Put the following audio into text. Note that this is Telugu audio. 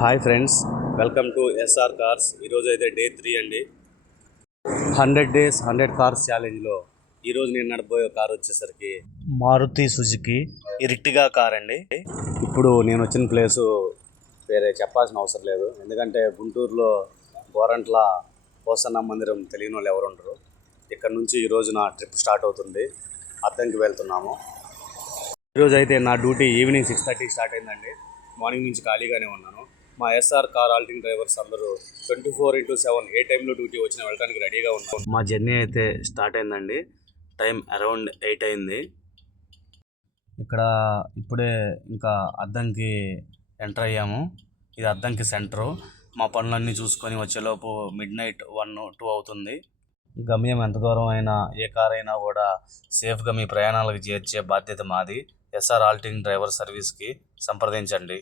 Hi friends, welcome to SR cars. ఈరోజు అయితే డే 3 అండి. 100 days 100 కార్స్ ఛాలెంజ్లో ఈరోజు నేను నడబోయే కార్ వచ్చేసరికి మారుతి సుజుకి ఇర్టిగా కార్ అండి. ఇప్పుడు నేను వచ్చిన ప్లేసు వేరే చెప్పాల్సిన అవసరం లేదు, ఎందుకంటే గుంటూరులో గోరంట్ల పోసన్న మందిరం తెలియని వాళ్ళు ఎవరు ఉండరు. ఇక్కడ నుంచి ఈరోజు నా ట్రిప్ స్టార్ట్ అవుతుంది. అద్దంకి వెళ్తున్నాము. ఈరోజు అయితే నా డ్యూటీ ఈవినింగ్ 6:30 స్టార్ట్ అయిందండి. మార్నింగ్ నుంచి ఖాళీగానే ఉన్నాను. మా ఎస్ఆర్ కార్ ఆల్టింగ్ డ్రైవర్స్ అందరూ 24/7 ఏ టైంలో డ్యూటీ వచ్చినా వెళ్ళడానికి రెడీగా ఉన్నాం. మా జర్నీ అయితే స్టార్ట్ అయిందండి. టైం అరౌండ్ 8 అయింది. ఇక్కడ ఇప్పుడే ఇంకా అద్దంకి ఎంటర్ అయ్యాము. ఇది అద్దంకి సెంటరు. మా పనులన్నీ చూసుకొని వచ్చేలోపు midnight 1-2 అవుతుంది. గమ్యం ఎంత దూరం అయినా ఏ కార్ అయినా కూడా సేఫ్గా మీ ప్రయాణాలకు చేర్చే బాధ్యత మాది. ఎస్ఆర్ ఆల్టింగ్ డ్రైవర్ సర్వీస్కి సంప్రదించండి.